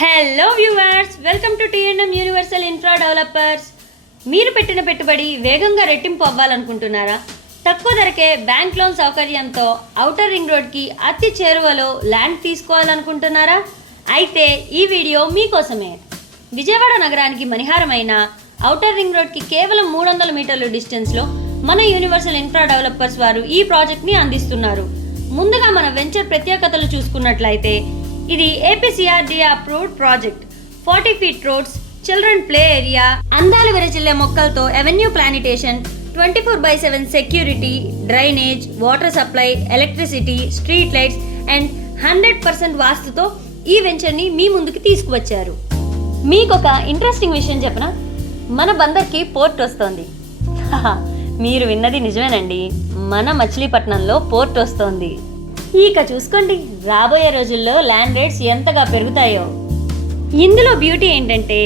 Hello viewers, welcome to TMM universal infra developers. మీరు పెట్టిన పెట్టుబడి వేగంగా రెట్టింపు అవ్వాలనుకుంటున్నారా? తక్కువ ధరకే బ్యాంక్ లోన్ సౌకర్యంతో ఔటర్ రింగ్ రోడ్కి అతి చేరువలో ల్యాండ్ తీసుకోవాలనుకుంటున్నారా? అయితే ఈ వీడియో మీకోసమే. విజయవాడ నగరానికి మణిహారమైన ఔటర్ రింగ్ రోడ్కి కేవలం 300 మీటర్ల డిస్టెన్స్లో మన యూనివర్సల్ ఇన్ఫ్రా డెవలపర్స్ వారు ఈ ప్రాజెక్ట్ని అందిస్తున్నారు. ముందుగా మన వెంచర్ ప్రత్యేకతలు చూసుకున్నట్లయితే ఇది APCRDA approved project. 40 feet roads, children play area, అందాలు విరచిల్లే మొక్కలతో avenue plantation, 24/7 security, drainage, water supply, electricity, street lights and 100% వాస్తుతో ఈ వెంచర్ని మీ ముందుకు తీసుకువచ్చారు. మీకు ఒక ఇంట్రెస్టింగ్ విషయం చెప్పనా? మన బందర్కి పోర్ట్ వస్తోంది. మీరు విన్నది నిజమేనండి, మన మచిలీపట్నంలో పోర్ట్ వస్తోంది. ఇక చూసుకోండి, రాబోయే రోజుల్లో ల్యాండ్ రేట్స్ ఎంతగా పెరుగుతాయో. ఇందులో బ్యూటీ ఏంటంటే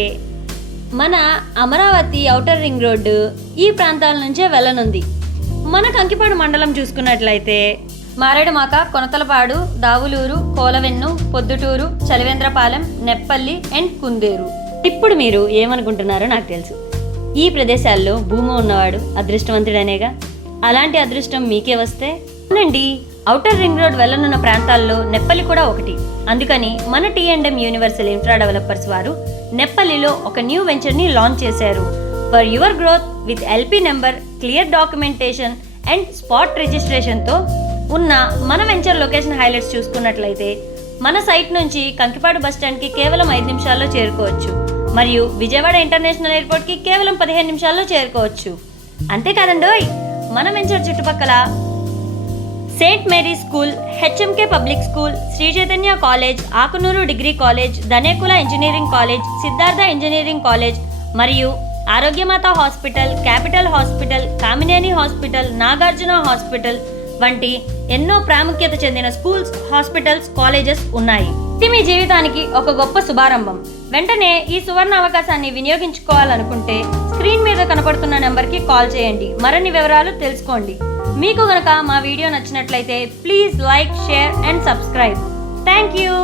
మన అమరావతి ఔటర్ రింగ్ రోడ్డు ఈ ప్రాంతాల నుంచే వెళ్ళనుంది. మన కంకిపాడు మండలం చూసుకున్నట్లయితే మారేడుమాక, కొనతలపాడు, దావులూరు, కోలవెన్ను, పొద్దుటూరు, చలివేంద్రపాలెం, నెప్పల్లి అండ్ కుందేరు. ఇప్పుడు మీరు ఏమనుకుంటున్నారో నాకు తెలుసు. ఈ ప్రదేశాల్లో భూమి ఉన్నవాడు అదృష్టవంతుడనేగా. అలాంటి అదృష్టం మీకే వస్తే అవునండి, ఔటర్ రింగ్ రోడ్ వెళ్ళనున్న ప్రాంతాల్లో నెప్పల్లి కూడా ఒకటి. అందుకని మన టీఎంఎం యూనివర్సల్ ఇన్ఫ్రా డెవలపర్స్ వారు నెప్పల్లిలో ఒక న్యూ వెంచర్ని లాంచ్ చేశారు. For your growth with LP number, clear documentation and spot రిజిస్ట్రేషన్తో ఉన్న మన వెంచర్ లొకేషన్ హైలైట్స్ చూసుకున్నట్లయితే మన సైట్ నుంచి కంకిపాడు బస్టాండ్కి కేవలం 5 నిమిషాల్లో చేరుకోవచ్చు, మరియు విజయవాడ ఇంటర్నేషనల్ ఎయిర్పోర్ట్కి కేవలం 15 నిమిషాల్లో చేరుకోవచ్చు. అంతేకాదండోయ్, మన వెంచర్ చుట్టుపక్కల Saint Mary school, HMK public school, Sri Chaitanya college, Akunuru degree college, Dhanekula engineering college, Siddhartha engineering college మరియు Arogyamatha hospital, capital hospital, Kamineni hospital, Nagarjuna hospital వంటి ఎన్నో ప్రాముఖ్యత చెందిన స్కూల్స్, హాస్పిటల్స్, కాలేజెస్ ఉన్నాయి. ఇది మీ జీవితానికి ఒక గొప్ప శుభారంభం. వెంటనే ఈ సువర్ణ అవకాశాన్ని వినియోగించుకోవాలనుకుంటే స్క్రీన్ మీద కనపడుతున్న నెంబర్కి కాల్ చేయండి. మరిన్ని వివరాలు తెలుసుకోండి. మీకు గనక మా వీడియో నచ్చినట్లయితే please like, share and subscribe. Thank you.